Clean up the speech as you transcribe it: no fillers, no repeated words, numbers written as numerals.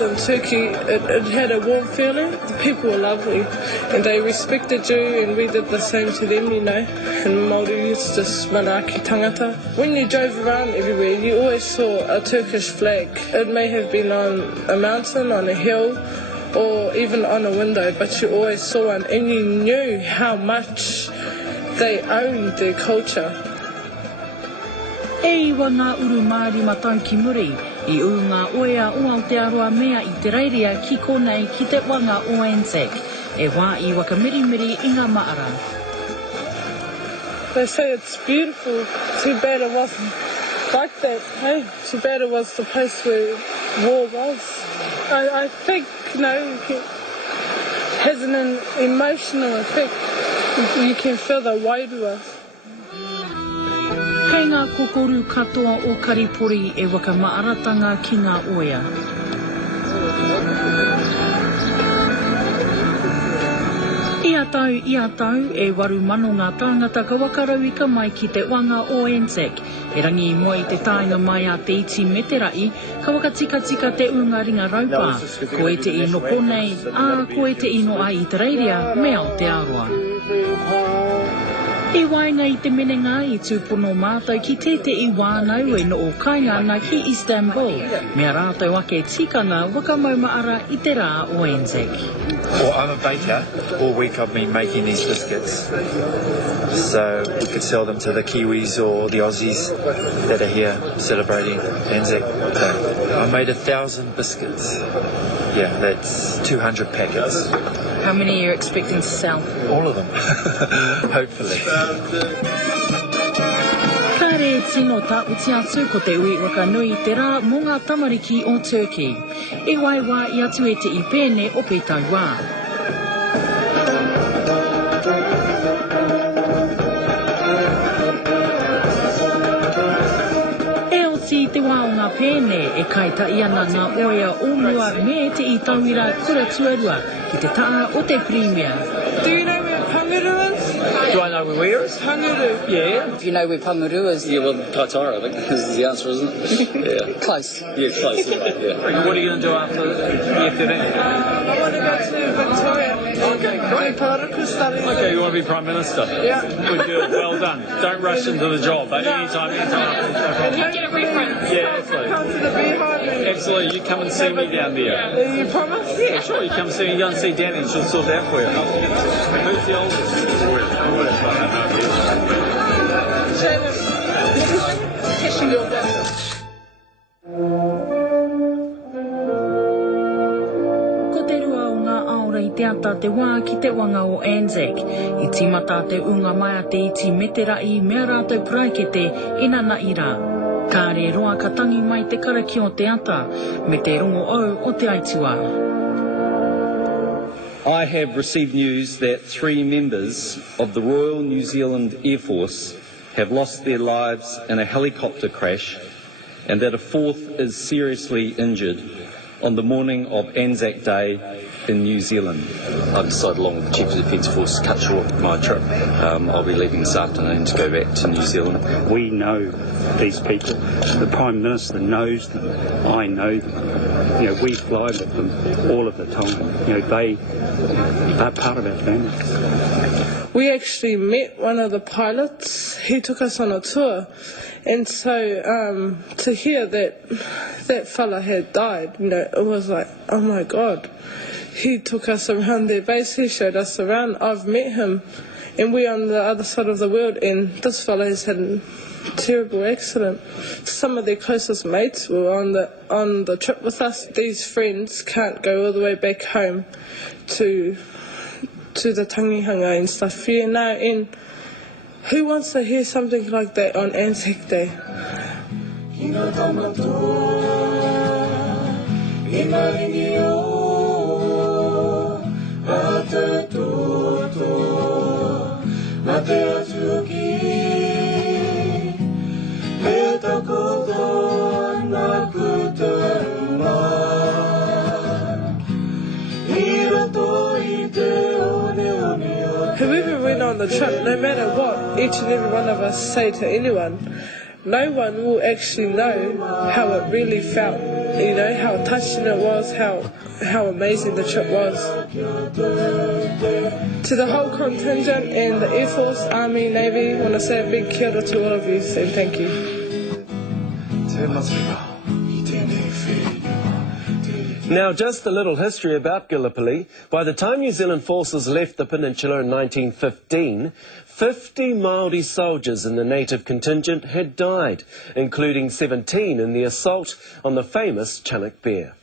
lived in Turkey, it had a warm feeling. The people were lovely and they respected you, and we did the same to them, you know. And Māori is just maraaki tangata. When you drove around everywhere, you always saw a Turkish flag. It may have been on a mountain, on a hill, or even on a window, but you always saw one, and you knew how much they owned their culture. E iwa ngā uru Māori matau ki muri, I u ngā oea o Aotearoa mea I te reiria ki konei ki te wanga o Anzac, e wā I wakamirimiri I ngā maara. They say it's beautiful, too bad it wasn't like that, hey? Too bad it was the place where war was. I think, you know, it has an emotional effect. You can feel the wairua. Kei ngā kokoru katoa o Gallipoli e wakamaaratanga ki ngā oea. Ia tau e waru mano ngā tāngata ka wakarau I ka mai ki te wanga o Anzac. E rangi moa I te tāinga mai a te iti meterai, ka wakatika te unga ringa raupa. Ko e te ino konei, ko e te ino ai I te reiria me Aotearoa. I wainga I te menenga I tūpono mātou ki tete I wānau e no o kaingana ki Istanbul, mea rātou ake tikanga wakamaumaara I te rā o Anzac. Well, I'm a baker. All week I've been making these biscuits, so we could sell them to the Kiwis or the Aussies that are here celebrating Anzac. So I made 1,000 biscuits. Yeah, that's 200 packets. How many are you expecting to sell? All of them, hopefully. Kare tino ta uti atu ko te ui wakanui te rā mō ngā tamariki o Turkey. E wai wā I atu e te I pēne o pētau wā. E o ti te wā o ngā pēne e kaita I ana ngā oea o mua me te I tauira kura tuarua ki te taa o te Premier. Do you know where Panguru is? Do I know where is? Panguru. Yeah. Do you know where Pomare is? Yeah, well, Kaitaira, I think, is the answer, isn't it? Yeah. Close. Yeah, close, right, yeah. What are you going to do after the F13? I want to go to Victoria. Okay, great. Political studies. Okay, you want to be Prime Minister? Yeah. Good girl, well done. Don't rush into the job, but anytime. You get a reference. Yeah, absolutely. Come to the beehive. Absolutely, you come and see me down there. You promise? Yeah, sure, you come see me, go and see Danny and she'll sort that for you. Who's the oldest? Ko te rua o ngā aora I te ata te wā ki te wanga o Anzac. I timata te unga mai a te iti meterai mea rātou praikete ina na I rā. Kāre roa ka tangi mai te karaki o te ata me te rongo au o te aitua. I have received news that 3 members of the Royal New Zealand Air Force have lost their lives in a helicopter crash and that a 4th is seriously injured on the morning of Anzac Day in New Zealand. I've decided along with the Chief of Defence Force to cut short my trip. I'll be leaving this afternoon to go back to New Zealand. We know these people. The Prime Minister knows them. I know them. You know, we fly with them all of the time. You know, they're part of our family. We actually met one of the pilots. He took us on a tour. And so to hear that fella had died, you know, it was like, oh my God. He took us around their base, he showed us around. I've met him, and we're on the other side of the world, and this fella has had a terrible accident. Some of their closest mates were on the trip with us. These friends can't go all the way back home to the tangihanga and stuff. Yeah, no, and who wants to hear something like that on Anzac Day? Whoever went on the trip, no matter what each and every one of us say to anyone, no one will actually know how it really felt. you know, how touching it was, how amazing the trip was. To the whole contingent and the Air Force, Army, Navy, I want to say a big kia ora to all of you and thank you. Now, just a little history about Gallipoli. By the time New Zealand forces left the peninsula in 1915, 50 Māori soldiers in the native contingent had died, including 17 in the assault on the famous Chinook Bear.